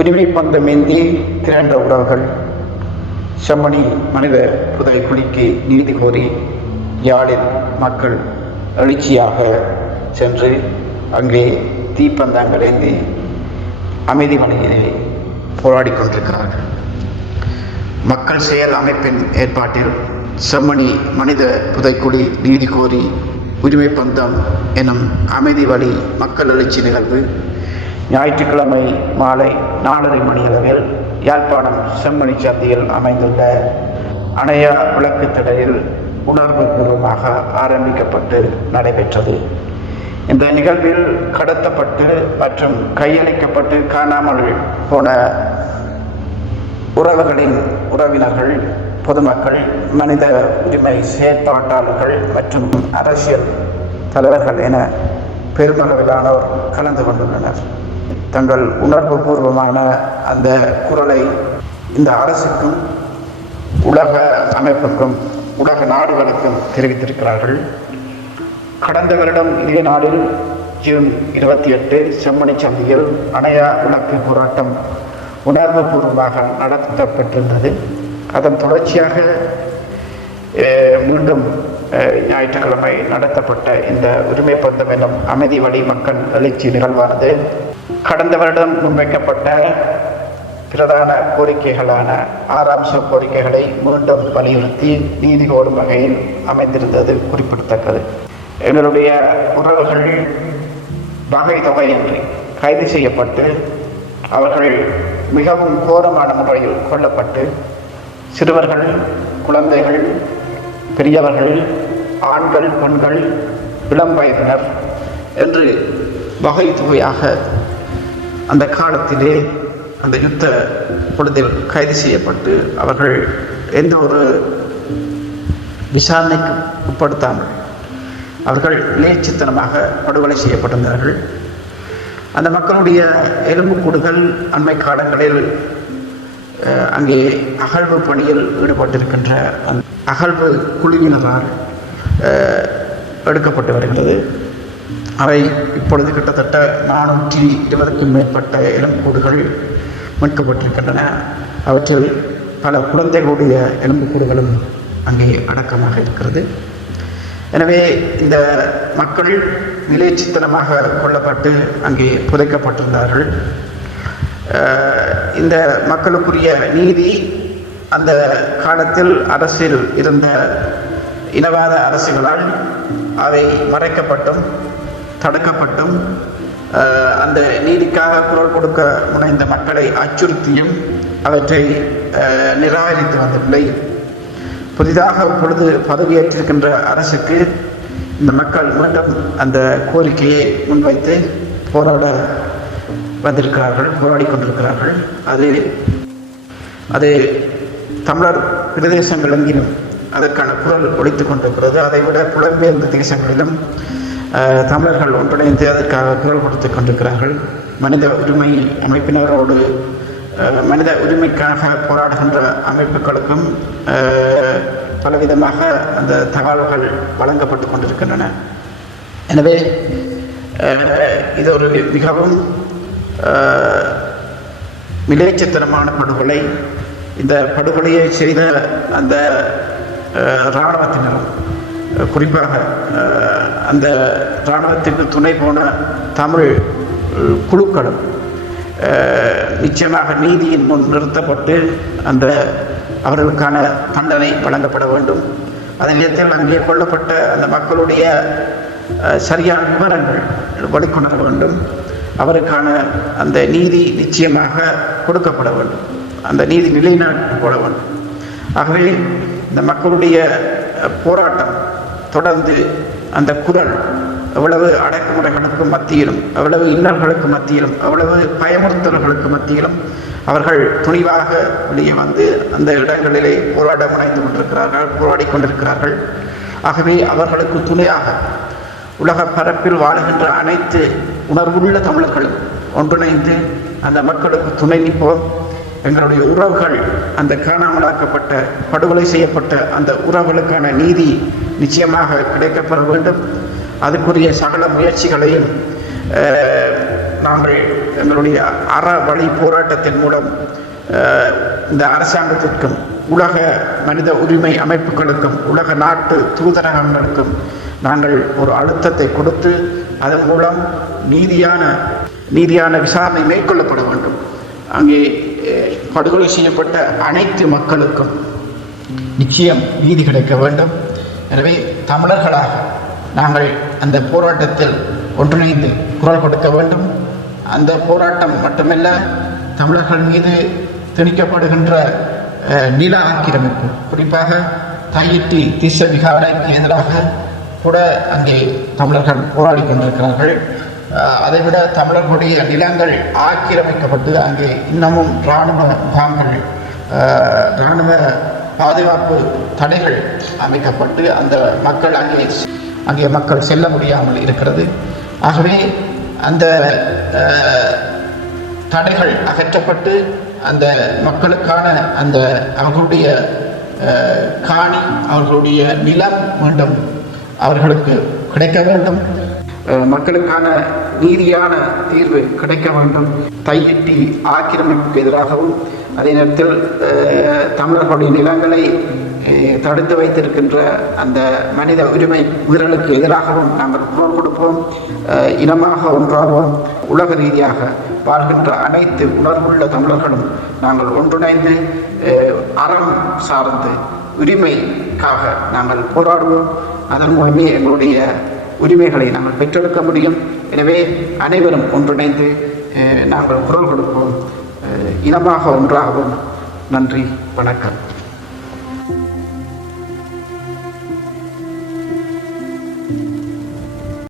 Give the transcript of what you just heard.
உரிமை பந்தமேந்தி திரண்ட உறவுகள் செம்மணி மனித புதைக்குழிக்கு நீதி கோரி யாழில் மக்கள் எழுச்சியாக சென்று அங்கே தீப்பந்தங்கள் ஏந்தி அமைதி வழியிலே போராடி கொண்டிருக்கிறார்கள். மக்கள் செயல் அமைப்பின் ஏற்பாட்டில் செம்மணி மனித புதைக்குழி நீதி கோரி உரிமை பந்தம் எனும் அமைதி வழி மக்கள் எழுச்சி நிகழ்வு ஞாயிற்றுக்கிழமை மாலை 4:30 மணியளவில் யாழ்ப்பாணம் செம்மணி சந்தியில் அமைந்துள்ள அணையா விளக்கு திடலில் உணர்வு பூர்வமாக ஆரம்பிக்கப்பட்டு நடைபெற்றது. இந்த நிகழ்வில் கடத்தப்பட்டு மற்றும் கையளிக்கப்பட்டு காணாமல் போன உறவுகளின் உறவினர்கள், பொதுமக்கள், மனித உரிமை செயற்பாட்டாளர்கள் மற்றும் அரசியல் தலைவர்கள் என பெருமளவிலானோர் கலந்து கொண்டுள்ளனர். தங்கள் உணர்வு பூர்வமான அந்த குரலை இந்த அரசுக்கும் உலக அமைப்புக்கும் உலக நாடுகளுக்கும் தெரிவித்திருக்கிறார்கள். கடந்த வருடம் இதே நாளில் ஜூன் 28 செம்மணி சந்தியில் அணையா விளக்கு போராட்டம் உணர்வு பூர்வமாக நடத்தப்பட்டிருந்தது. அதன் தொடர்ச்சியாக மீண்டும் ஞாயிற்றுக்கிழமை நடத்தப்பட்ட இந்த உரிமை பந்தம் எனும் அமைதி வழி மக்கள் எழுச்சி நிகழ்வானது கடந்த வருடம் முன்வைக்கப்பட்ட பிரதான கோரிக்கைகளான 6 அம்ச கோரிக்கைகளை மீண்டும் வலியுறுத்தி நீதி கோரும் வகையில் அமைந்திருந்தது குறிப்பிடத்தக்கது. எங்களுடைய உறவுகள் வகை தொகையின்றி கைது செய்யப்பட்டு அவர்கள் மிகவும் கோரமான முறையில் கொல்லப்பட்டு சிறுவர்கள், குழந்தைகள், பெரியவர்கள், ஆண்கள், பெண்கள், இளம் வயதினர் என்று வகை தொகையாக அந்த காலத்திலே அந்த யுத்த பொழுதில் கைது செய்யப்பட்டு அவர்கள் எந்த ஒரு விசாரணைக்கு உட்படுத்தாமல் அவர்கள் இளையச்சித்தனமாக படுகொலை செய்யப்பட்டிருந்தார்கள். அந்த மக்களுடைய எலும்புக்கூடுகள் அண்மை காலங்களில் அங்கே அகழ்வு பணியில் ஈடுபட்டிருக்கின்ற அந்த அகழ்வு குழுவினரால் எடுக்கப்பட்டு வருகிறது. அவை இப்பொழுது கிட்டத்தட்ட 420க்கும் மேற்பட்ட எலும்புக்கூடுகள் மீட்கப்பட்டிருக்கின்றன. அவற்றில் பல குழந்தைகளுடைய எலும்புக்கூடுகளும் அங்கே அடக்கமாக இருக்கிறது. எனவே இந்த மக்கள் நிலைச்சித்தனமாக கொல்லப்பட்டு அங்கே புதைக்கப்பட்டிருந்தார்கள். இந்த மக்களுக்குரிய நீதி அந்த காலத்தில் அரசில் இருந்த இனவாத அரசுகளால் அவை மறைக்கப்பட்டும் தடுக்கப்பட்டும் அந்த நீதிக்காக குரல் கொடுக்க முனைந்த மக்களை அச்சுறுத்தியும் அவற்றை நிராகரித்து வந்த நிலையில் புதிதாக இப்பொழுது பதவியேற்றிருக்கின்ற அரசுக்கு இந்த மக்கள் மீண்டும் அந்த கோரிக்கையை முன்வைத்து போராட வந்திருக்கிறார்கள், போராடி கொண்டிருக்கிறார்கள். அது தமிழர் பிரதேசங்கள் எங்கிலும் அதற்கான குரல் ஒலித்துக் கொண்டிருக்கிறது. அதைவிட புலம்பெயர்ந்த தேசங்களிலும் தமிழர்கள் ஒன்றிணைந்து அதற்காக குரல் கொடுத்துக் கொண்டிருக்கிறார்கள். மனித உரிமை அமைப்பினரோடு மனித உரிமைக்காக போராடுகின்ற அமைப்புகளுக்கும் பலவிதமாக அந்த தகவல்கள் வழங்கப்பட்டு கொண்டிருக்கின்றன. எனவே இது ஒரு மிகவும் மிலேச்சத்தனமான படுகொலை. இந்த படுகொலையை செய்த அந்த இராணுவத்தினரும், குறிப்பாக அந்த இராணுவத்திற்கு துணை போன தமிழ் குழுக்களும் நிச்சயமாக நீதியின் முன் நிறுத்தப்பட்டு அந்த அவர்களுக்கான தண்டனை வழங்கப்பட வேண்டும். அதே நேரத்தில் அங்கே கொல்லப்பட்ட அந்த மக்களுடைய சரியான விவரங்கள் வெளிக்கொணர வேண்டும். அவருக்கான அந்த நீதி நிச்சயமாக கொடுக்கப்பட வேண்டும். அந்த நீதி நிலைநாட்டப்பட வேண்டும். ஆகவே இந்த மக்களுடைய போராட்டம் தொடர்ந்து அந்த குரல் எவ்வளவு அடக்குமுறைகளுக்கு மத்தியிலும், எவ்வளவு இன்னல்களுக்கு மத்தியிலும், எவ்வளவு பயமுறுத்தல்களுக்கு மத்தியிலும் அவர்கள் துணிவாக வெளியே வந்து அந்த இடங்களிலே போராட முனைந்து கொண்டிருக்கிறார்கள், போராடி கொண்டிருக்கிறார்கள். ஆகவே அவர்களுக்கு துணையாக உலக பரப்பில் வாழுகின்ற அனைத்து உணர்வுள்ள தமிழர்களும் ஒன்றிணைந்து அந்த மக்களுக்கு துணை நிற்போம். எங்களுடைய உறவுகள், அந்த காணாமலாக்கப்பட்ட படுகொலை செய்யப்பட்ட அந்த உறவுகளுக்கான நீதி நிச்சயமாக கிடைக்கப்பெற வேண்டும். அதுக்குரிய சகல முயற்சிகளையும் நாங்கள் எங்களுடைய அறவழி போராட்டத்தின் மூலம் இந்த அரசாங்கத்திற்கும் உலக மனித உரிமை அமைப்புகளுக்கும் உலக நாட்டு தூதரகங்களுக்கும் நாங்கள் ஒரு அழுத்தத்தை கொடுத்து அதன் மூலம் நீதியான விசாரணை மேற்கொள்ளப்பட வேண்டும். அங்கே படுகொலை செய்யப்பட்ட அனைத்து மக்களுக்கும் நிச்சயம் நீதி கிடைக்க வேண்டும். எனவே தமிழர்களாக நாங்கள் அந்த போராட்டத்தில் ஒன்றிணைந்து குரல் கொடுக்க வேண்டும். அந்த போராட்டம் மட்டுமல்ல, தமிழர்கள் மீது திணிக்கப்படுகின்ற நில ஆக்கிரமிப்பு, குறிப்பாக தையிட்டி திசவிகாரைக்கு எதிராக கூட அங்கே தமிழர்கள் போராடி கொண்டிருக்கிறார்கள். அதைவிட தமிழர்களுடைய நிலங்கள் ஆக்கிரமிக்கப்பட்டு அங்கே இன்னமும் இராணுவ முகாம்கள், இராணுவ பாதுகாப்பு தடைகள் அமைக்கப்பட்டு அந்த மக்கள் அங்கே மக்கள் செல்ல முடியாமல் இருக்கிறது. ஆகவே அந்த தடைகள் அகற்றப்பட்டு அந்த மக்களுக்கான அந்த அவர்களுடைய காணி, அவர்களுடைய நிலம் மீண்டும் அவர்களுக்கு கிடைக்க வேண்டும். மக்களுக்கான நீதியான தீர்வு கிடைக்க வேண்டும். தையிட்டி ஆக்கிரமிப்புக்கு எதிராகவும் அதே நேரத்தில் தமிழர்களுடைய நிலங்களை தடுத்து வைத்திருக்கின்ற அந்த மனித உரிமை மீறலுக்கு எதிராகவும் நாங்கள் குரல் கொடுப்போம். இனமாக ஒன்றாகவும் உலக ரீதியாக வாழ்கின்ற அனைத்து உணர்வுள்ள தமிழர்களும் நாங்கள் ஒன்றிணைந்து அறம் சார்ந்து உரிமைக்காக நாங்கள் போராடுவோம். அதன் மூலமே எங்களுடைய உரிமைகளை நாங்கள் பெற்றெடுக்க முடியும். எனவே அனைவரும் ஒன்றிணைந்து நாங்கள் குரல் கொடுப்போம். இனமாக ஒன்றாகவும். நன்றி, வணக்கம்.